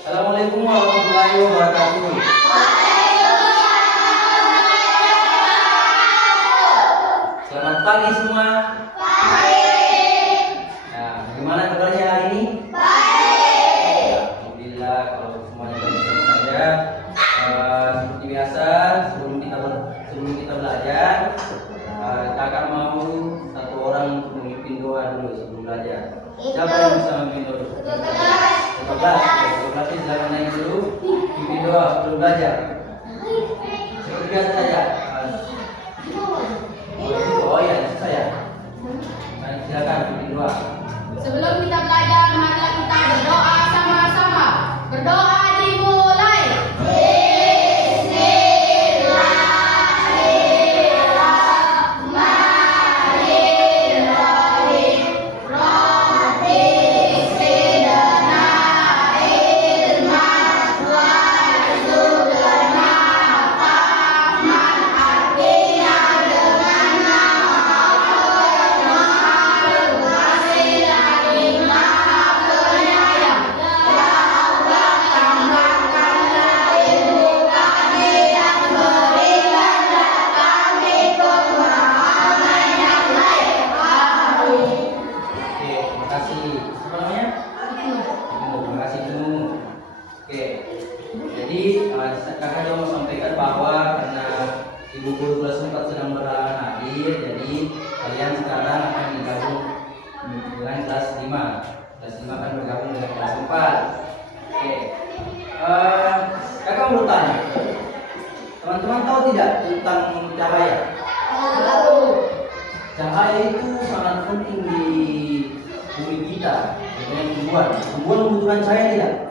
Assalamualaikum warahmatullahi wabarakatuh. Selamat pagi semua. Nah, bagaimana kabarnya hari ini? Alhamdulillah kalau semuanya baik-baik saja. Seperti biasa, sebelum kita belajar, kita akan mau satu orang untuk memimpin doa dulu sebelum belajar. Siapa yang bisa memimpin doa? Kelas silakan naik dulu, pimpin doa sebelum belajar. Seperti biasa saja. Oh ya, saya. Silakan pimpin doa. Sebelum kita belajar, marilah kita berdoa sama-sama. Berdoa dimulai. Kakak cuma mau sampaikan bahwa karena ibu guru kelas 4 sedang berhalangan hadir, jadi kalian sekarang akan digabung dengan kelas 5. Kelas 5 akan bergabung dengan kelas 4. Oke. Kakak mau bertanya, teman-teman tahu tidak tentang cahaya? Tahu. Cahaya itu sangat penting di bumi kita, dengan tumbuhan. Tumbuhan membutuhkan cahaya tidak?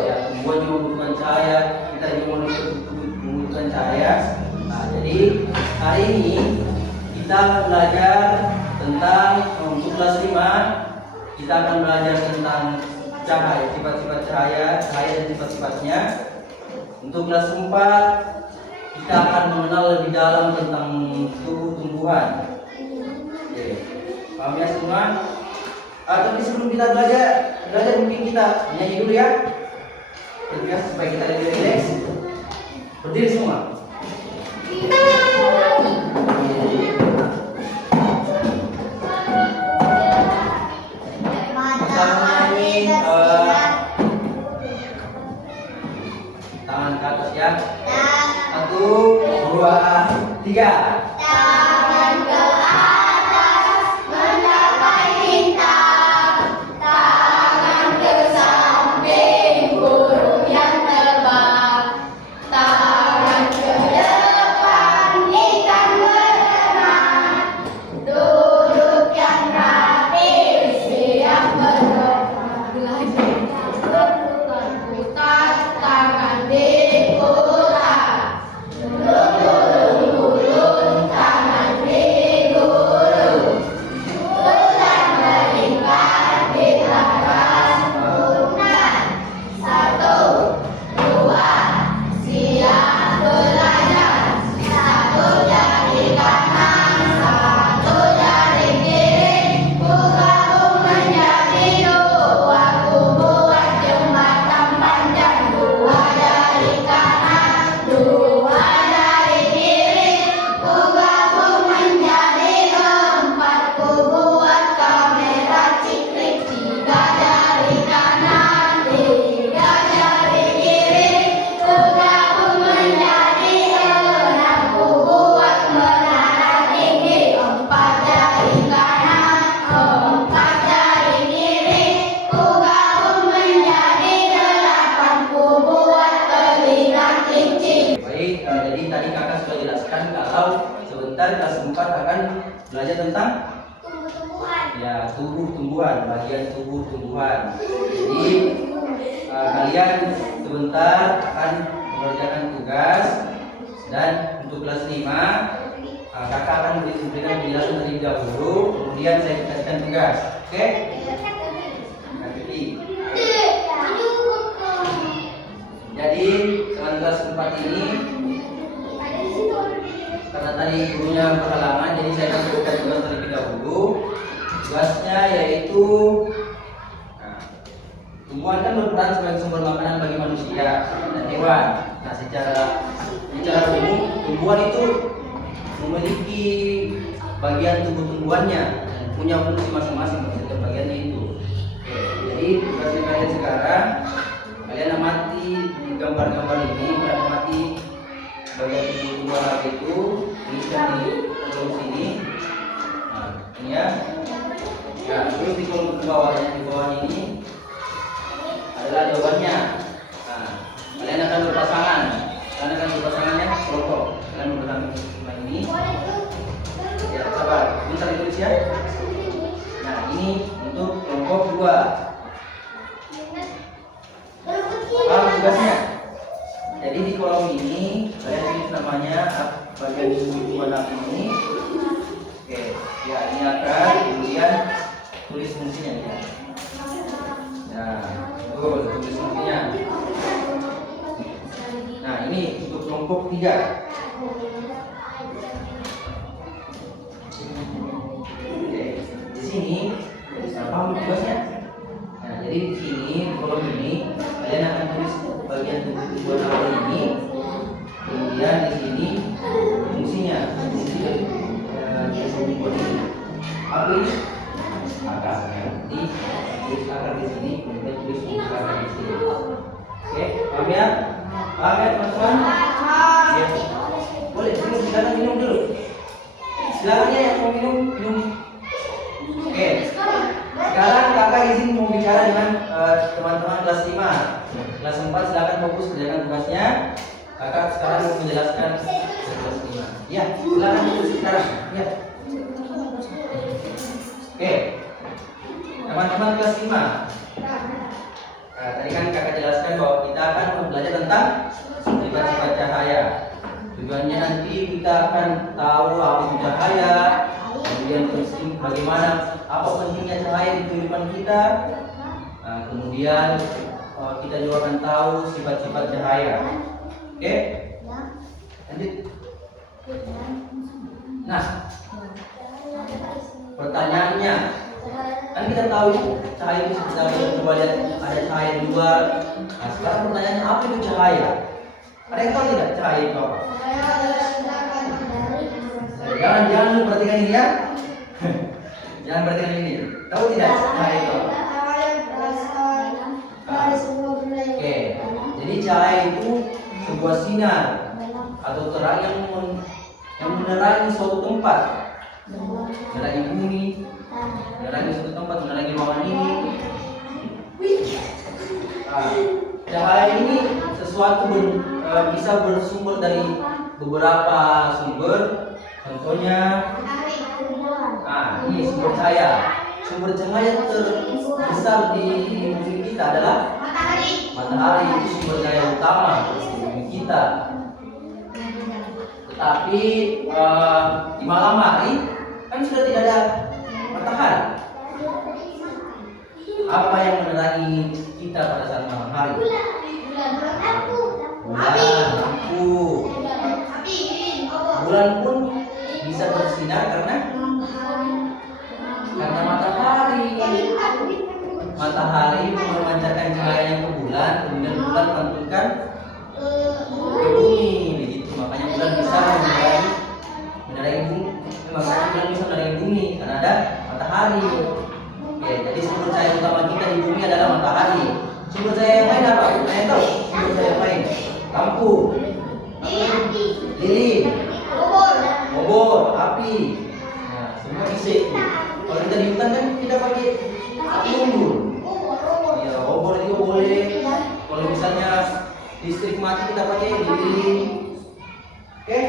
Ya, tumbuhan juga membutuhkan cahaya, kita juga membutuhkan cahaya. Nah, jadi hari ini kita akan belajar tentang untuk kelas 5 kita akan belajar tentang cahaya, sifat-sifat cahaya dan sifat-sifatnya. Untuk kelas 4 kita akan mengenal lebih dalam tentang tubuh tumbuhan. Oke, paham ya semua? Tapi sebelum kita belajar mungkin kita nyanyi dulu ya. Biasa supaya kita lebih rileks. Berdiri semua. Tangan ke atas ya. 1, 2, 3. Tangan ke atas mencapai bintang, tangan ke samping burung yang terbang, tangan ke depan ikan berenang, duduk yang rapi siap berdoa, belajar berputar tangan diputar. Jadi tadi kakak sudah jelaskan kalau sebentar kelas 4 akan belajar tentang tubuh tumbuhan, bagian tubuh tumbuhan. Jadi kalian sebentar akan mengerjakan tugas, dan untuk kelas 5 kakak akan memberikan penjelasan terlebih dahulu, kemudian saya kasihkan tugas. Oke? Jadi selain kelas 4 ini, karena tadi gurunya berhalangan, jadi saya akan berikan tugas terlebih dahulu. Tugasnya yaitu tumbuhan kan berperan sebagai sumber makanan bagi manusia dan hewan. Nah, secara umum tumbuhan itu memiliki bagian tubuh tumbuhannya dan punya fungsi masing-masing untuk setiap bagiannya itu. Oke, jadi tugasnya kalian sekarang, kalian amati di gambar-gambar ini, kalian amati bagian tubuh tumbuhan apa itu, tuliskan di kolom sini. Nah, ini ya. Nah, terus di kolom ke bawahnya, di bawah ini adalah jawabannya. Nah, kalian akan berpasangan. Kalian akan berpasangannya kelompok. Kalian berpasangan seperti ini. Ya, sabar. Bentar ditulis ya. Nah, ini untuk kelompok 2. Paham tugasnya? Jadi di kolom ini kalian tulis namanya bagian tubuh anak ini. Oke, ya ini akan kemudian tulis fungsinya ya. Nah, tulis fungsinya. Nah, ini untuk kelompok 3. Oke, di sini paham tugasnya? Nah, jadi di sini kolom ini kalian akan tulis bagian tubuh awal ini. Kemudian di sini fungsinya, fungsi dari tubuh ini. Apa ini? Akarnya. Jadi tulis akar di sini, kemudian tulis fungsi akar di sini. Oke, paham ya? Paham ya teman-teman? Ya. Boleh, silakan minum dulu. Silakan ya yang mau minum. Oke. Sekarang kakak izin mau bicara dengan teman-teman kelas 5. Kelas 4 silakan fokus kerjakan tugasnya. Kakak sekarang mau menjelaskan kelas 5. Ya, silakan fokus sekarang. Ya. Oke. Teman-teman kelas 5. Nah, tadi kan kakak jelaskan bahwa kita akan belajar tentang sifat-sifat cahaya. Tujuannya nanti kita akan tahu apa itu cahaya, kemudian bagaimana apa pentingnya cahaya di kehidupan kita. Nah, kemudian kita juga akan tahu sifat-sifat cahaya. Oke? Lanjut. Nah, pertanyaannya, kan kita tahu cahaya itu kita coba lihat ada cahaya di luar. Nah, sekarang pertanyaannya apa itu cahaya? Ada yang tahu tidak cahaya itu apa? Jangan perhatikan ini ya. Jangan perhatikan ini. Tahu tidak cahaya itu apa? Oke, jadi cahaya itu sebuah sinar atau terang yang menerangi suatu tempat, menerangi bumi, menerangi suatu tempat, menerangi ruangan ini. Cahaya ini sesuatu bisa bersumber dari beberapa sumber. Contohnya, ini sumber cahaya. Sumber cahaya terbesar di bumi kita adalah matahari. Itu sumber cahaya utama di bumi kita. Tetapi di malam hari kan sudah tidak ada matahari. Apa yang menerangi kita pada saat malam hari? Bulan, lampu. Bulan pun bisa bersinar karena matahari. Matahari memancarkan cahayanya ke bulan, kemudian bulan memantulkan ke bumi, begitu. Makanya bulan bisa menerangi bumi. Makanya bulan bisa menerangi bumi karena ada matahari. Oke, jadi sumber cahaya utama kita di bumi adalah matahari. Sumber cahaya yang lain apa? Kalian tahu? Sumber cahaya yang lain? Lampu, lilin, obor, api. Nah, semua bisa itu. Kalau kita di hutan kan kita pakai api unggun. Ya, obor juga boleh. Kalau misalnya listrik mati kita pakai lilin. Oke?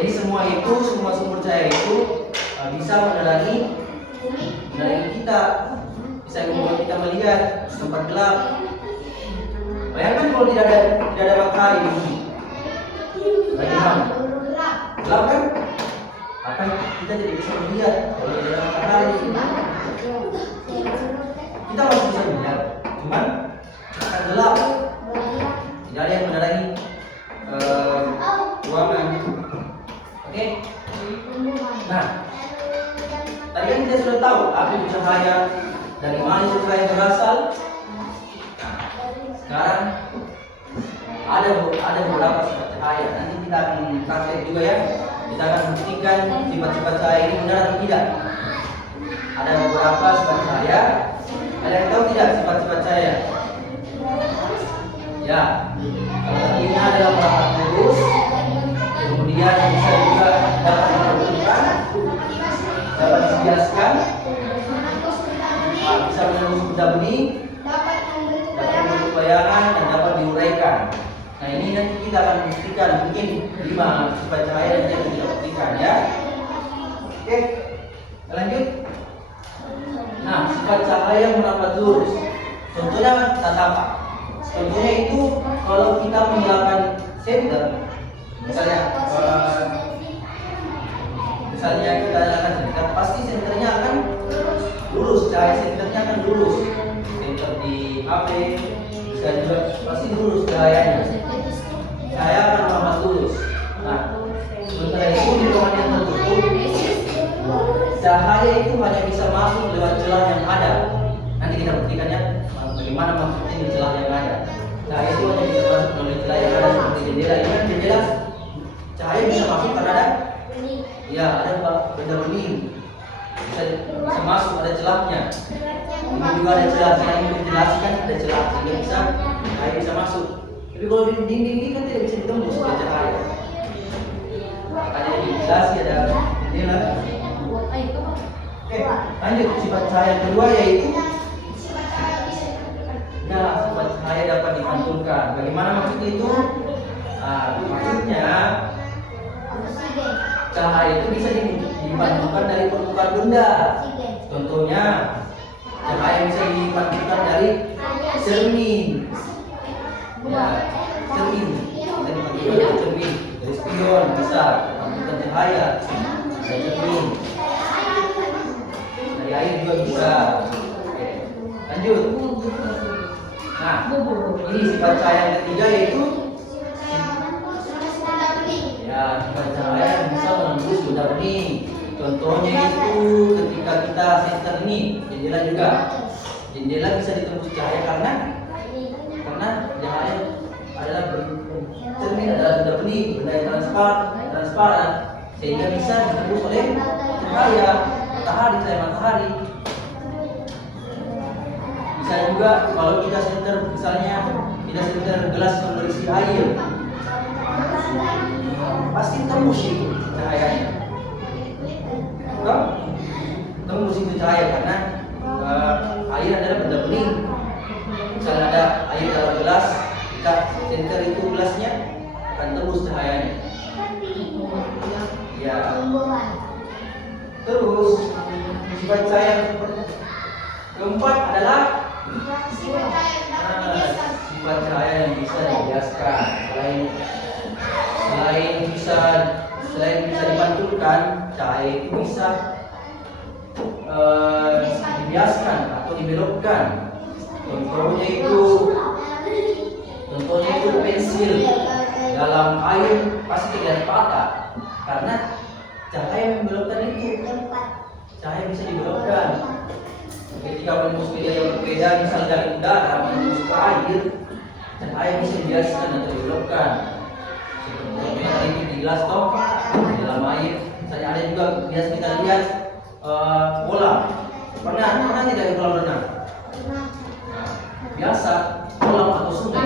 Jadi semua sumber cahaya itu bisa menerangi kita, bisa membuat kita melihat tempat gelap. Bayangkan kalau tidak ada matahari di bumi, bagaimana? Gelap kan? Akan kita tidak bisa melihat kalau tidak ada matahari. Kita masih bisa melihat, cuman akan gelap. Tidak ada yang menerangi ruangan. Oke? Nah, tadi kan kita sudah tahu apa itu cahaya, dari mana itu cahaya berasal. Sekarang ada beberapa sifat cahaya. Nanti kita akan praktek juga ya. Kita akan buktikan sifat-sifat cahaya ini benar atau tidak. Ada beberapa sifat cahaya. Ada yang tahu tidak sifat-sifat cahaya? Ya, salah satunya adalah merapat lurus. Kemudian bisa juga dapat diperlukan, dapat dibiaskan, bisa menembus benda bening, dapat membentuk bayangan dan dapat diuraikan. Nah ini nanti kita akan buktikan mungkin 5 sifat cahaya yang kita buktikan ya. Oke, lanjut. Nah sifat cahaya merapat lurus. Contohnya tatapan. Contohnya itu kalau kita menghilangkan senter, misalnya kita nyalakan senter, pasti senternya akan lurus, cahaya senternya akan lurus. Senter di HP bisa juga pasti lurus cahayanya. Cahaya akan merapat lurus. Nah, sementara itu di ruangan yang tertutup, cahaya itu hanya bisa masuk lewat celah yang ada. Nanti kita buktikannya bagaimana maksudnya di celah yang ada. Cahaya itu hanya bisa masuk melalui celah yang ada seperti jendela. Ini kan jendela, cahaya bisa masuk karena ada, ya ada benda bening. Bisa masuk, ada celahnya. Ini juga ada celah, saya ingin menjelaskan ada celah sehingga bisa cahaya bisa masuk. Tapi kalau di dinding ini kan tidak bisa ditembus oleh cahaya. Makanya dijelaskan ada jendela. Oke, lanjut sifat cahaya kedua yaitu sifat cahaya dapat dipantulkan. Bagaimana maksudnya itu? Maksudnya cahaya itu bisa dipantulkan dari permukaan benda. Contohnya cahaya bisa dipantulkan dari cermin. Ya, cermin. Bisa dipantulkan dari cermin, dari spion bisa dipantulkan cahaya dari cermin. Dari air juga bisa. Oke, lanjut. Nah, ini sifat cahaya yang ketiga yaitu sifat cahaya yang bisa menembus benda bening. Contohnya itu ketika kita senter ini, jendela juga. Jendela bisa ditembus cahaya karena cahaya adalah cermin, adalah benda bening, benda yang transparan, sehingga bisa ditembus oleh cahaya matahari. Bisa juga kalau kita senter, misalnya kita senter gelas yang berisi air, pasti tembus itu cahayanya. Tembus itu cahaya karena air adalah benda bening. Misalnya ada air dalam gelas, kita senter itu gelasnya akan tembus cahayanya. Ya. Terus sifat cahaya keempat adalah sifat cahaya yang bisa dibiaskan. Selain bisa dipantulkan, cahaya itu bisa dibiaskan atau dibelokkan. Contohnya itu pensil dalam air pasti terlihat patah karena cahaya membelokkan itu. Cahaya bisa dibelokkan. Ketika menembus media yang berbeda, misal dari udara menembus ke air, cahaya bisa dibiaskan atau dibelokkan. Contohnya tadi di gelas toh, di dalam air. Misalnya ada juga biasa kita lihat kolam. Pernah tidak di kolam renang? Biasa kolam atau sungai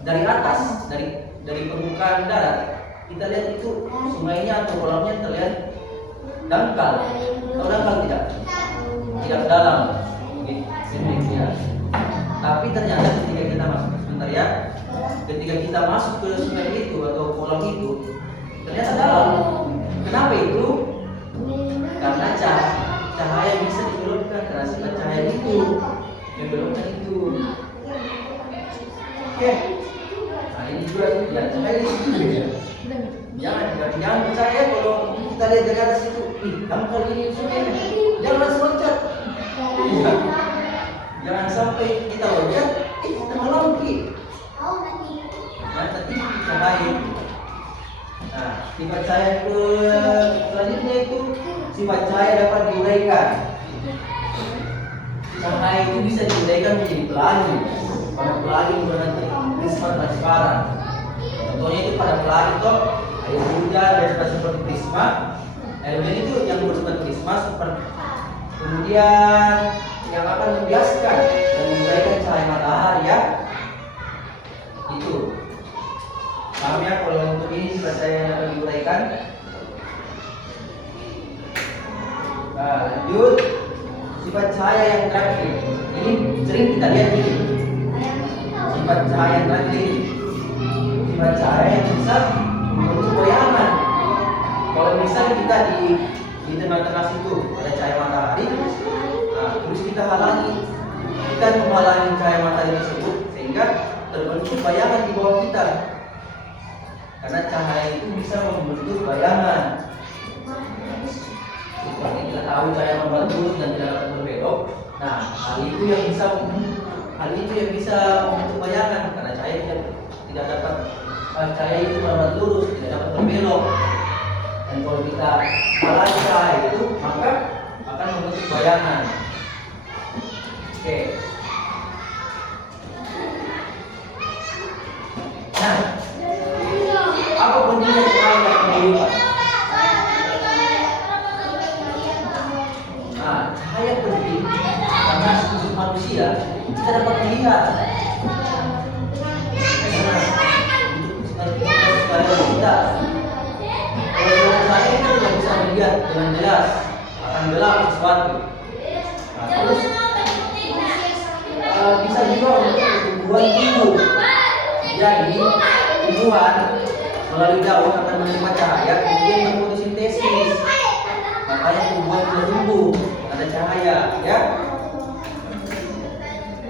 dari atas, dari permukaan darat, kita lihat itu sungainya atau kolamnya terlihat dangkal. Tahu dangkal tidak? Tidak dalam, ya. Tapi ternyata ketika kita masuk, sebentar ya, ketika kita masuk ke sungai itu atau kolam itu, ternyata dalam. Kenapa itu? Karena cahaya bisa dibelokkan, karena sifat cahaya itu membelokkan itu. Oke. Nah ini juga ya cahaya itu ya. Jangan percaya kalau kita lihat dari atas itu, dangkal ini sungai. Jangan langsung loncat. Jangan sampai kita loncat, kita melompat. Nanti cahaya. Nah, sifat cahaya selanjutnya itu sifat cahaya dapat diuraikan. Cahaya itu bisa diuraikan menjadi pelangi. pada pelangi menggunakan prisma transparan. Contohnya itu pada pelangi itu air hujan bersifat seperti prisma. Air hujan itu yang bersifat prisma seperti kemudian yang akan membiaskan dan menguraikan cahaya matahari ya. Itu. Paham ya kalau untuk ini sifat cahaya yang akan diuraikan. Nah, lanjut sifat cahaya yang terakhir. Ini sering kita lihat ini. Sifat cahaya yang terakhir ini. Sifat cahaya yang bisa membentuk bayangan. Kalau misalnya kita di tengah-tengah situ ada cahaya matahari, nah, terus kita halangi, kita menghalangi cahaya matahari tersebut sehingga terbentuk bayangan di bawah kita. Karena cahaya itu bisa membentuk bayangan. Seperti kita tahu cahaya membantu dan tidak dapat berbelok. Nah, hal itu yang bisa membentuk bayangan karena cahaya tidak dapat cahaya itu berlalu lurus, tidak dapat berbelok. Dan kalau kita halangi cahaya itu, maka akan membentuk bayangan. Oke. Nah, apa pentingnya cahaya dalam kehidupan? Nah, cahaya penting karena seluruh manusia kita dapat melihat. Kita kalau cahaya itu tidak bisa melihat dengan jelas, akan gelap sesuatu. Nah, terus bisa juga untuk tumbuhan tumbuh. Jadi tumbuhan melalui daun akan menerima cahaya kemudian berfotosintesis. Makanya tumbuhan bisa tumbuh ada cahaya, ya.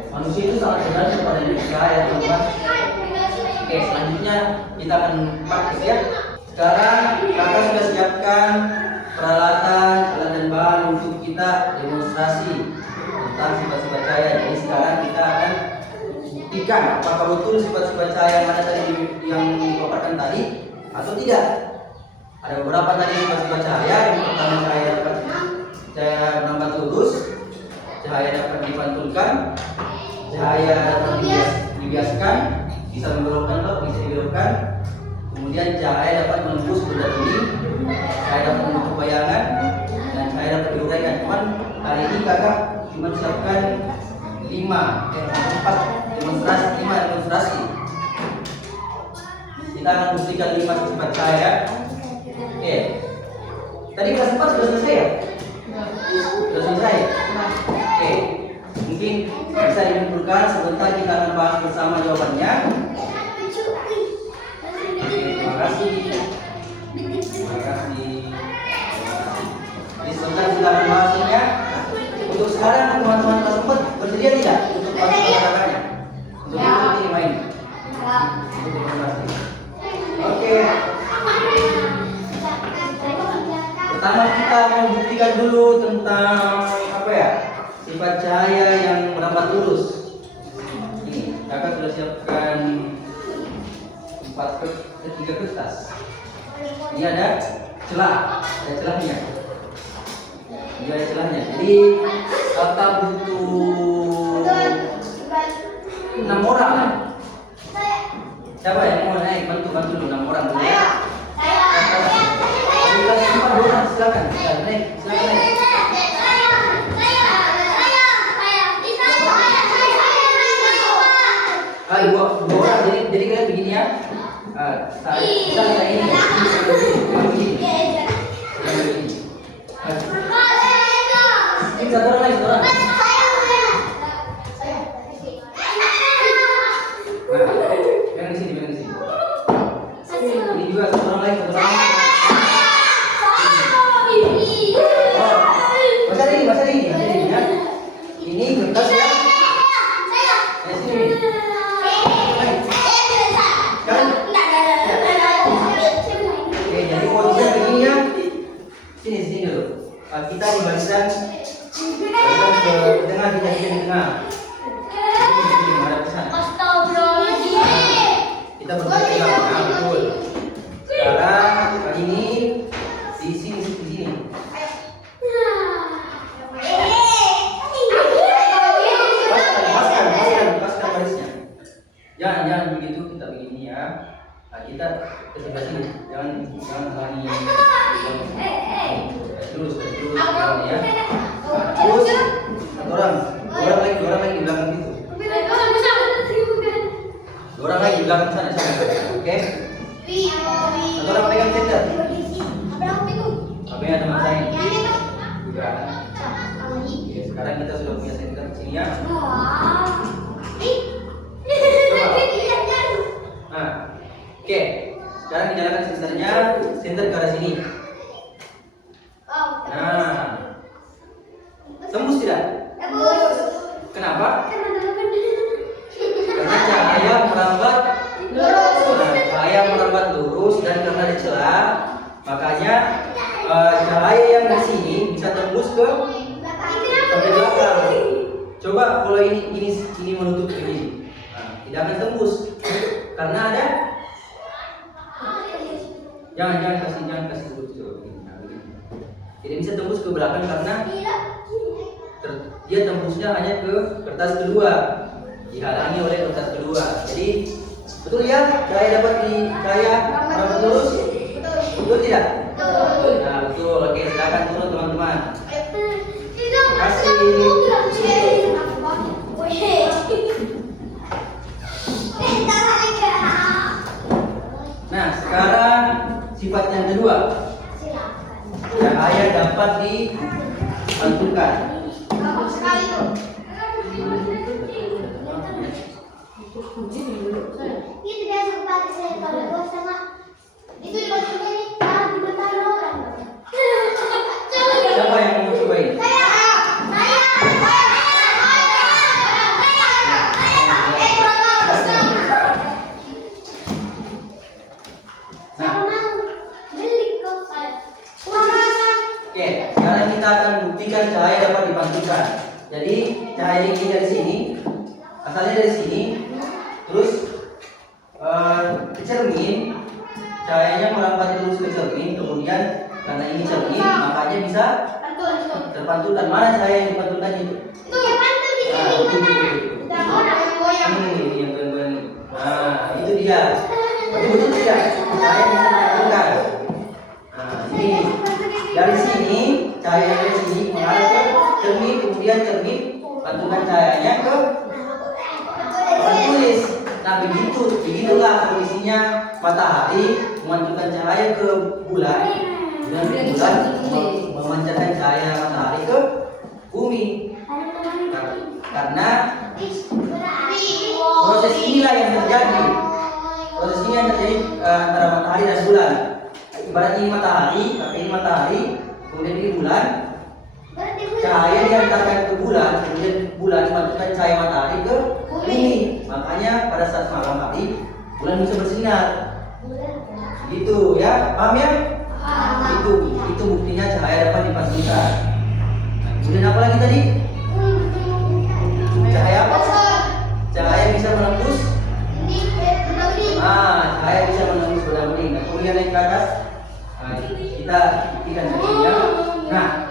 Manusia itu sangat bergantung pada cahaya, teman-teman. Oke, selanjutnya kita akan praktis ya. Sekarang kakak sudah siapkan peralatan, alat dan bahan untuk kita demonstrasi tentang sifat-sifat cahaya. Jadi sekarang kita akan buktikan apakah betul sifat-sifat cahaya yang ada tadi yang dipaparkan tadi atau tidak. Ada beberapa tadi sifat-sifat cahaya. Yang pertama cahaya menambah lurus, cahaya dapat dipantulkan, cahaya dapat dibiaskan, bisa membelokkan atau bisa dibelokkan. Kemudian cahaya dapat menembus benda bening, cahaya dapat membentuk bayangan, dan cahaya dapat diuraikan. Cuman hari ini kakak cuma siapkan 4 demonstrasi. Kita akan buktikan 5 sifat cahaya. Oke. Tadi kelas 4 sudah selesai ya? Sudah selesai? Oke. Mungkin bisa dikumpulkan sebentar kita akan bahas bersama jawabannya. Terima kasih. Jadi sebentar kita akan bahasnya. Untuk sekarang teman-teman kelas 4 bersedia tidak untuk bahas olahraganya? Untuk ikuti main. Terima kasih. Oke. Pertama kita membuktikan dulu tentang apa ya? Sifat cahaya yang merambat lurus. Ini kakak sudah siapkan 3 kertas. Ini ada celahnya. Ini ada celahnya. Jadi kakak butuh 6 orang. Siapa yang mau naik? Bantu dulu 6 orang dulu ya. Kita semua 2 orang silakan. Naik, silakan naik. Dua orang, jadi kalian begini ya. Kita ini begini. Ini satu orang lagi, satu orang. Yang di sini. Ini juga satu orang lagi, satu orang lagi. Masa ini ya. Ini kertas ya. Sini. Oke, jadi posisinya begini ya. Sini dulu. Kita dibagikan ke Jangan begitu, kita begini ya. Nah, kita ke sebelah sini. Jangan berani. Terus ya. Terus dua orang lagi di belakang itu. Dua orang lagi di belakang sana. Oke? Satu orang pegang center. Apa yang teman saya ini? Juga. Oke, sekarang kita sudah punya center di sini ya. Nah, oke. Sekarang dijalankan senternya, center ke arah sini. Nah, tembus tidak? Kenapa? Karena cahaya merambat lurus dan karena ada celah, makanya cahaya yang di sini bisa tembus ke sampai belakang. Coba kalau ini menutup begini, nah, tidak akan tembus karena ada. Jangan kasih dulu. Nah, tidak bisa tembus ke belakang karena dia tembusnya hanya ke kertas kedua, dihalangi oleh kertas kedua. Jadi betul ya, cahaya merambat lurus. Betul tidak? Nah, betul. Oke, silakan turun teman-teman. Nah, sekarang sifat yang kedua, cahaya dapat dipantulkan. Itu biasa pakai saya kalau bos sama itu di bawah ini di bentar orang. Siapa yang mau cobain? Oke, sekarang kita akan buktikan cahaya dapat dipantulkan. Jadi cahaya ini dari sini, asalnya dari sini, terus ke cermin, cahayanya merambat terus ke cermin, kemudian karena ini cermin, makanya bisa terpantulkan. Mana cahaya yang dipantulkan itu? Itu yang pantul di sini. Ini yang goyang. Nah, itu dia. Betul tidak? Cahaya bisa dipantulkan. Nah, ini dari sini, cahaya dari sini mengarah ke cermin, kemudian cermin pantulkan cahayanya ke papan tulis. Nah, begitulah kondisinya matahari memantulkan cahaya ke bulan dan bulan memancarkan cahaya matahari ke bumi. Nah, karena proses inilah yang terjadi. Proses ini yang terjadi antara matahari dan bulan. Ibarat ini matahari, tapi ini matahari, kemudian ini bulan. Cahaya diantarkan ke bulan, kemudian bulan memantulkan cahaya matahari ke bumi. Makanya pada saat malam hari bulan bisa bersinar. Gitu ya, paham ya? Itu buktinya cahaya dapat dipantulkan. Nah, kemudian apa lagi tadi? Cahaya apa? Cahaya bisa menembus. Cahaya bisa menembus benda bening. Nah, kemudian naik ke atas. Nah, kita buktikan ya. Nah,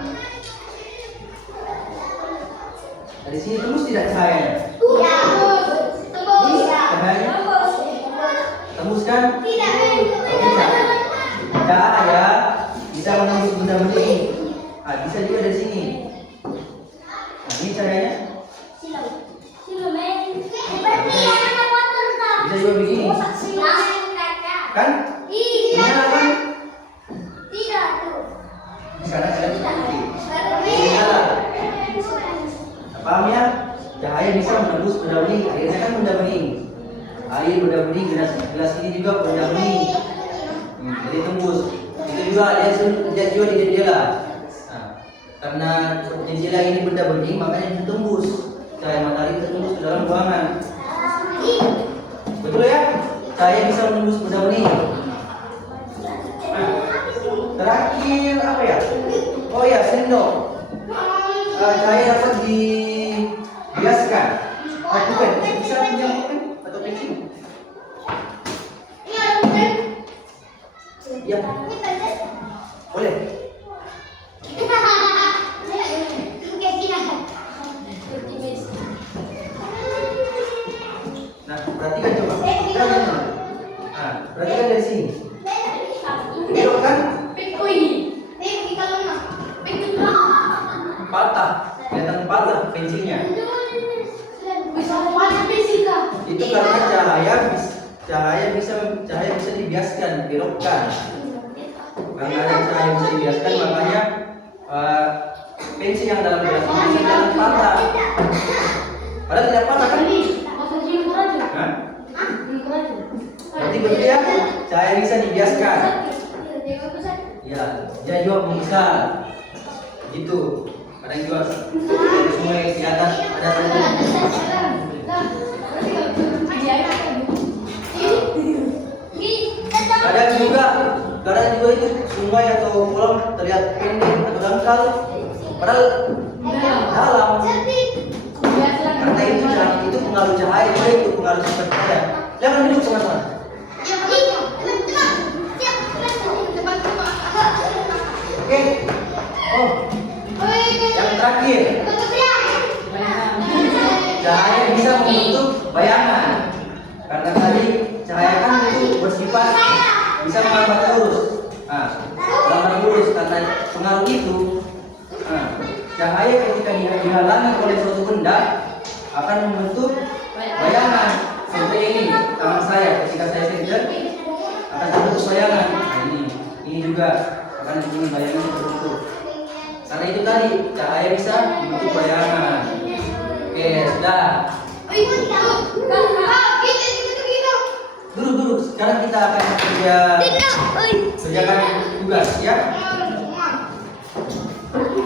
dari sini tembus tidak cahayanya? Cahayanya tembus kan? Tidak. Cahaya bisa menembus benda bening. Bisa juga dari sini. Nah, ini cahayanya. Bisa juga begini. Kan? Menyala kan? Sekarang sudah terbukti. Menyala. Paham ya? Cahaya bisa menembus benda bening. Akhirnya kan benda bening. Air benda bening, gelas ini juga benda bening. Jadi tembus. Itu juga lihat juga di jendela. Nah, karena jendela ini benda bening, makanya bisa tembus. Cahaya matahari bisa tembus ke dalam ruangan. Betul ya? Cahaya bisa menembus benda bening. Nah, terakhir apa ya? Oh ya, sendok. Cahaya dapat dibiaskan. Bukan, bisa pinjam atau pensil? Ya, boleh. Nah, perhatikan coba. Nah, perhatikan dari sini. Belok kan? Patah. Kelihatan patah pensilnya. Itu karena cahaya bisa dibiaskan, belokkan. Karena ada cahaya bisa dibiaskan, makanya pensil yang dalam gelas ini kelihatan patah. Padahal tidak patah kan? Hah? Berarti betul ya, cahaya bisa dibiaskan. Ya, dia juga membesar. Gitu. Kadang juga sungai di atas ada kadang juga itu sungai atau kolam terlihat pendek atau dangkal, padahal dalam. Karena itu pengaruh cahaya, itu pengaruh sifat cahaya. Jangan duduk teman-teman. Oke. Oh, yang terakhir, cahaya bisa membentuk bayangan. Karena tadi cahaya kan itu bersifat bisa melambat lurus. Nah, melambat lurus karena pengaruh itu. Nah, cahaya ketika dihalangi oleh suatu benda akan membentuk bayangan seperti ini. Tangan saya ketika saya sentuh akan terbentuk bayangan. Nah, ini juga akan ini bayangan terbentuk. Karena itu tadi cahaya bisa membentuk bayangan. Oke, sudah. Duduk. Sekarang kita akan kerjakan tugas ya.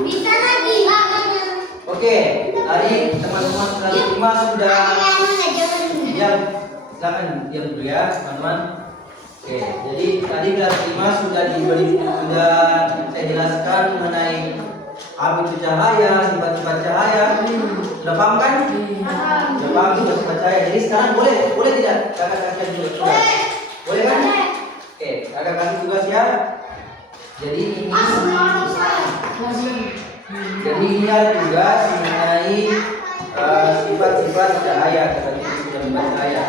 Bisa lagi. Oke, tadi teman-teman sudah diam. Silakan diam dulu ya, teman-teman. Oke, jadi tadi kelas 5 sudah saya jelaskan mengenai apa itu cahaya, sifat-sifat cahaya. Sudah paham kan? Sudah paham sifat-sifat cahaya. Jadi sekarang boleh tidak kakak kasih dulu? Boleh kan? Oke, kakak kasih tugas ya. Jadi ini ada tugas mengenai sifat-sifat cahaya. Tadi sifat-sifat cahaya.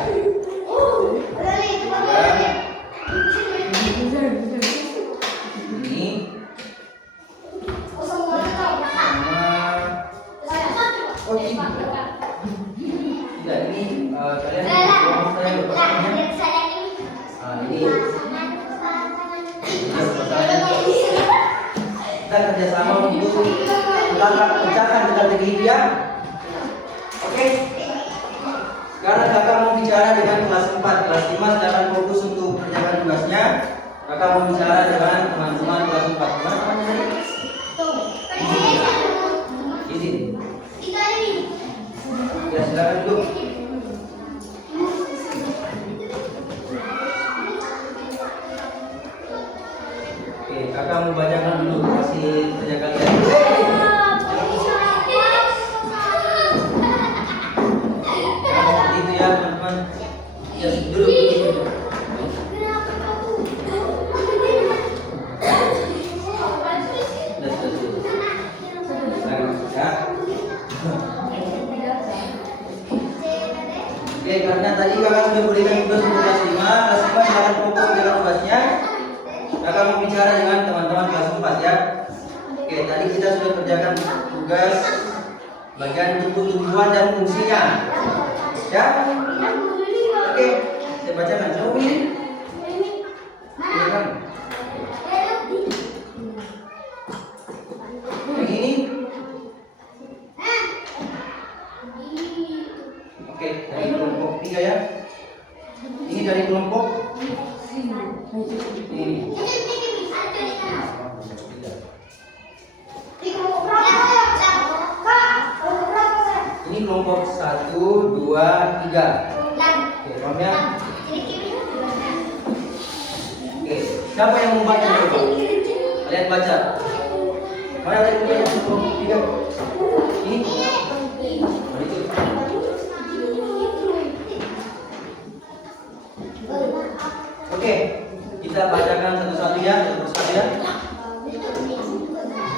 Kita kerjasama untuk pecahkan strategi dia. Oke. Sekarang kakak mau bicara dengan kelas 4, kelas 5 silakan fokus untuk kerjakan tugasnya. Kakak mau bicara dengan teman-teman kelas 4. Gimana namanya tadi? Izin. Ya silakan dulu. Oke, kakak mau bacakan dulu hasil kerja kalian. Seperti itu ya teman-teman. Ya duduk. Oke, karena tadi kakak sudah berikan tugas untuk kelas 5 jangan fokus dengan tugasnya. Kakak mau bicara dengan teman-teman kelas 4 ya. Oke, tadi kita sudah kerjakan tugas bagian tumbuh-tumbuhan dan fungsinya. Ya? Oke, saya bacakan. Coba ini. Yang ini. Oke, dari kelompok 3 ya. Ini dari kelompok ini. Ini kelompok 1, 2, 3. Oke, paham ya? Oke, siapa yang mau baca? Kalian baca. Mana tadi kelompok 3? Ini. Mana itu? Oke, kita bacakan satu-satu ya, satu-satu ya.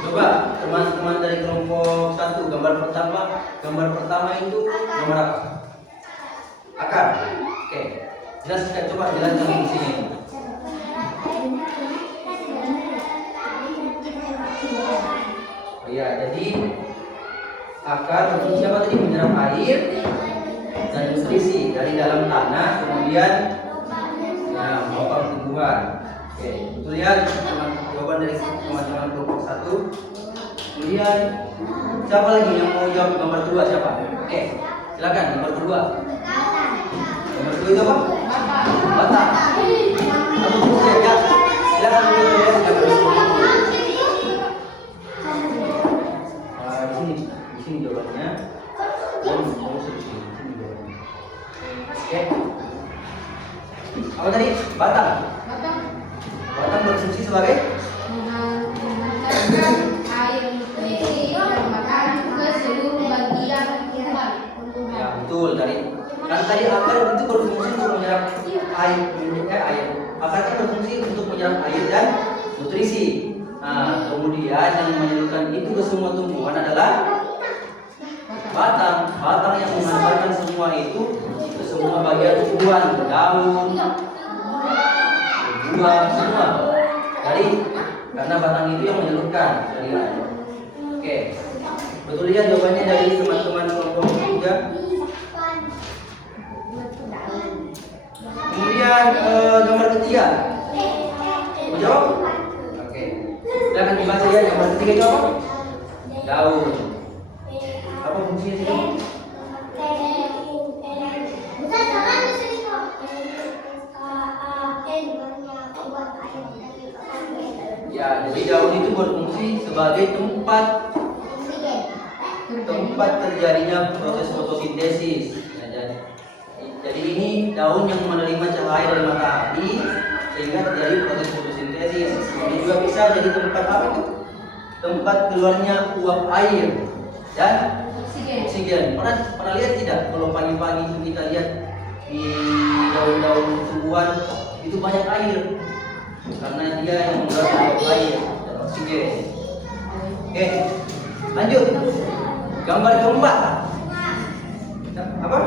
Coba teman-teman dari kelompok 1, gambar pertama itu gambar apa? Akar. Oke. Jelaskan, coba jelaskan fungsinya ini. Oh iya, jadi akar berfungsi apa tadi? Menyerap air dan nutrisi dari dalam tanah, kemudian menopang tumbuhan. Oke, betul ya jawaban dari teman-teman kelompok 1. Kemudian siapa lagi yang mau jawab nomor 2? Siapa? Oke, silakan nomor 2. Nomor 2 itu apa? Batang. Apa fungsinya? Ya, silakan dulu ya. Di sini jawabannya. Dan mau di sini jawabannya. Oke. Apa tadi? Batang. Batang berfungsi sebagai mengantarkan air nutrisi dan makanan ke seluruh bagian tumbuhan. ya betul tadi akar itu berfungsi untuk menyerap air. Akar kan berfungsi untuk menyerap air dan nutrisi. Nah, kemudian yang menyalurkan itu ke semua tumbuhan adalah batang yang mengantarkan semua itu ke semua bagian tumbuhan, daun, buah, semua. Karena batang itu yang menyalurkan dari air. Oke, betul ya jawabannya dari teman-teman kelompok 3. Kemudian nomor 3. Mau jawab? Oke. Silakan dibaca ya, nomor 3 jawab. Daun. Apa fungsinya sih? Ya, jadi daun itu berfungsi sebagai tempat terjadinya proses fotosintesis. Jadi ini daun yang menerima cahaya dari matahari sehingga terjadi proses fotosintesis. Ini juga bisa jadi tempat apa itu? Tempat keluarnya uap air dan oksigen. Pernah lihat tidak kalau pagi-pagi itu kita lihat di daun-daun tumbuhan itu banyak air karena dia yang mengeluarkan uap air dan oksigen. Oke, lanjut. Gambar keempat. Apa?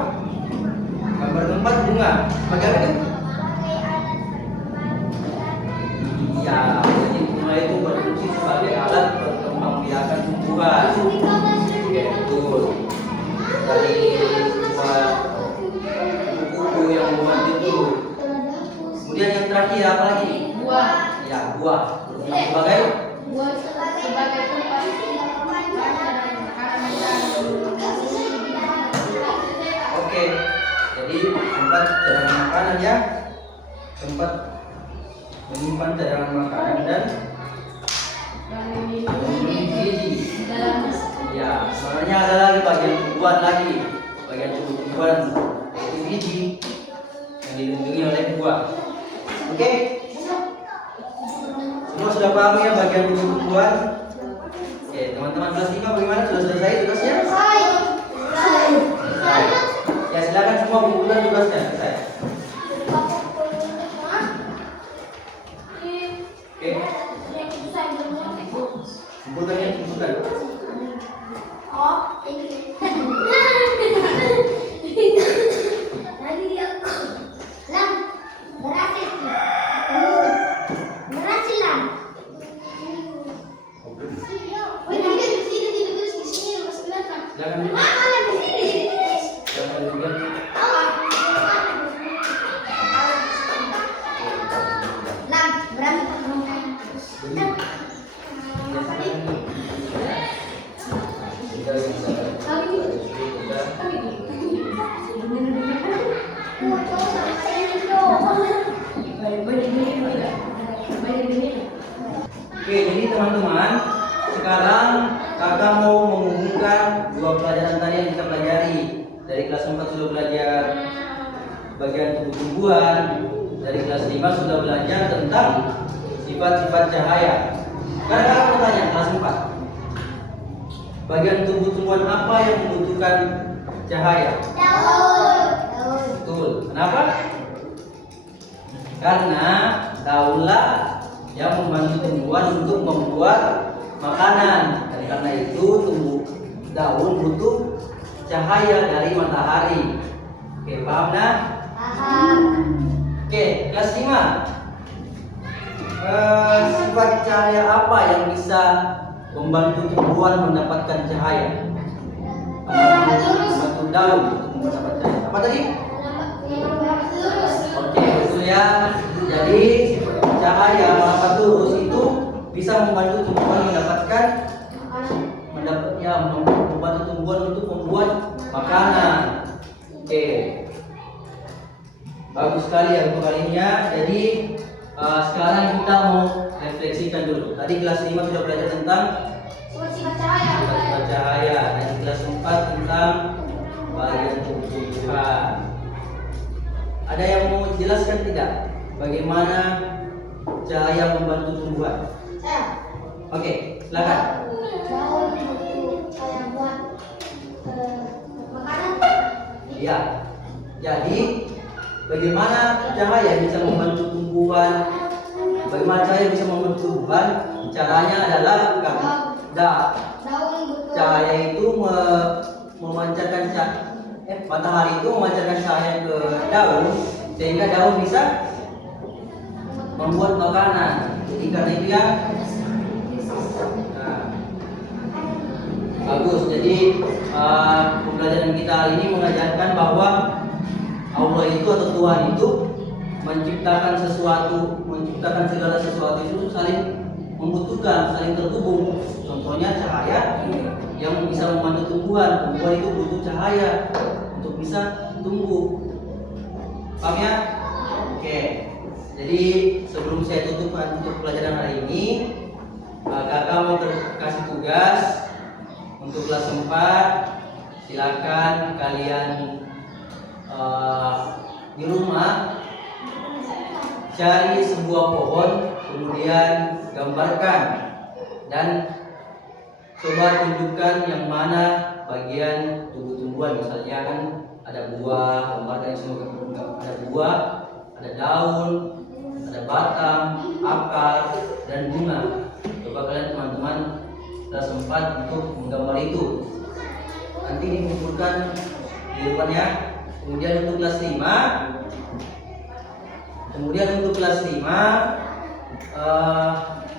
Gambar keempat bunga. Bagaimana itu? Ya, jadi bunga itu berfungsi sebagai alat perkembangbiakan tumbuhan. Oke, betul. Dari buat kuku yang membantu itu. Kemudian yang terakhir apa lagi? Buah. Ya, buah. Berfungsi sebagai Buah sebagai tempat Oke, jadi tempat cadangan makanan ya, tempat menyimpan cadangan makanan dan memenuhi gizi. Ya, sebenarnya ada lagi bagian tumbuhan bagian tubuh tumbuhan yaitu gizi yang dilindungi oleh buah. Oke, semua sudah paham ya bagian tubuh tumbuhan? Oke, teman-teman kelas 5 bagaimana? Sudah selesai tugasnya? Ya silakan semua kumpulkan tugasnya selesai. Oke. Kumpulkan ya, kumpulkan. Silakan. Silakan juga. Oke, jadi teman-teman, sekarang kakak mau mengumumkan 2 pelajaran tadi yang kita pelajari. Dari kelas 4 sudah belajar bagian tubuh tumbuhan, dari kelas 5 sudah belajar tentang sifat-sifat cahaya. Sekarang kakak mau tanya kelas 4. Bagian tubuh tumbuhan apa yang membutuhkan cahaya? Betul. Kenapa? Karena daunlah yang membantu tumbuhan untuk membuat makanan. Dan karena itu daun butuh cahaya dari matahari. Oke, paham nah? Paham. Oke, kelas 5. Sifat cahaya apa yang bisa membantu tumbuhan mendapatkan cahaya? Membantu daun untuk mendapat cahaya. Apa tadi? Oke, betul ya. Jadi cahaya merapat lurus itu bisa membantu tumbuhan membantu tumbuhan untuk membuat makanan. Oke, bagus sekali ya untuk kali ini ya. Jadi sekarang kita mau refleksikan dulu. Tadi kelas 5 sudah belajar tentang Sifat cahaya. sifat cahaya, dan di kelas 4 tentang bagian tumbuhan. Ada yang mau jelaskan tidak bagaimana cahaya membantu tumbuhan? Saya. Oke, silakan. Daun butuh cahaya buat makanan. Iya. Jadi bagaimana cahaya bisa membantu tumbuhan? Bagaimana cahaya bisa membantu tumbuhan? Caranya adalah Daun butuh cahaya itu memancarkan matahari itu memancarkan cahaya ke daun sehingga daun bisa membuat makanan. Jadi karena itu ya. Nah, bagus. Jadi pembelajaran kita hari ini mengajarkan bahwa Allah itu atau Tuhan itu menciptakan segala sesuatu itu saling membutuhkan, saling terhubung. Contohnya cahaya yang bisa membantu tumbuhan. Tumbuhan itu butuh cahaya untuk bisa tumbuh. Paham ya? Oke. Jadi sebelum saya tutup untuk pelajaran hari ini, kakak mau kasih tugas untuk kelas 4. Silakan kalian di rumah cari sebuah pohon, kemudian gambarkan dan coba tunjukkan yang mana bagian tubuh tumbuhan. Misalnya kan ada buah, gambarkan semua ada buah, ada daun, ada batang, akar, dan bunga. Coba kalian teman-teman kelas 4 untuk menggambar itu. Nanti dikumpulkan di depannya. Kemudian untuk kelas 5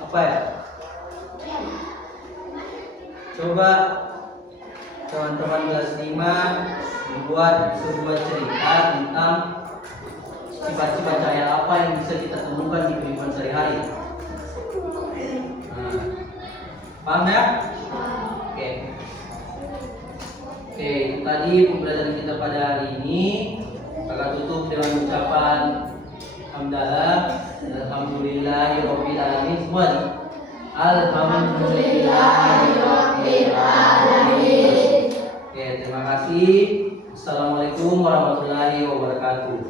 apa ya? Coba teman-teman kelas 5 membuat sebuah cerita tentang sifat-sifat cahaya apa yang bisa kita temukan di kehidupan sehari-hari. Paham ya? Oke. Oke, itu tadi pembelajaran kita pada hari ini. Kakak tutup dengan ucapan hamdalah, alhamdulillahirabbil alamin. Semua alhamdulillahirabbil alamin. Oke, terima kasih. Assalamualaikum warahmatullahi wabarakatuh.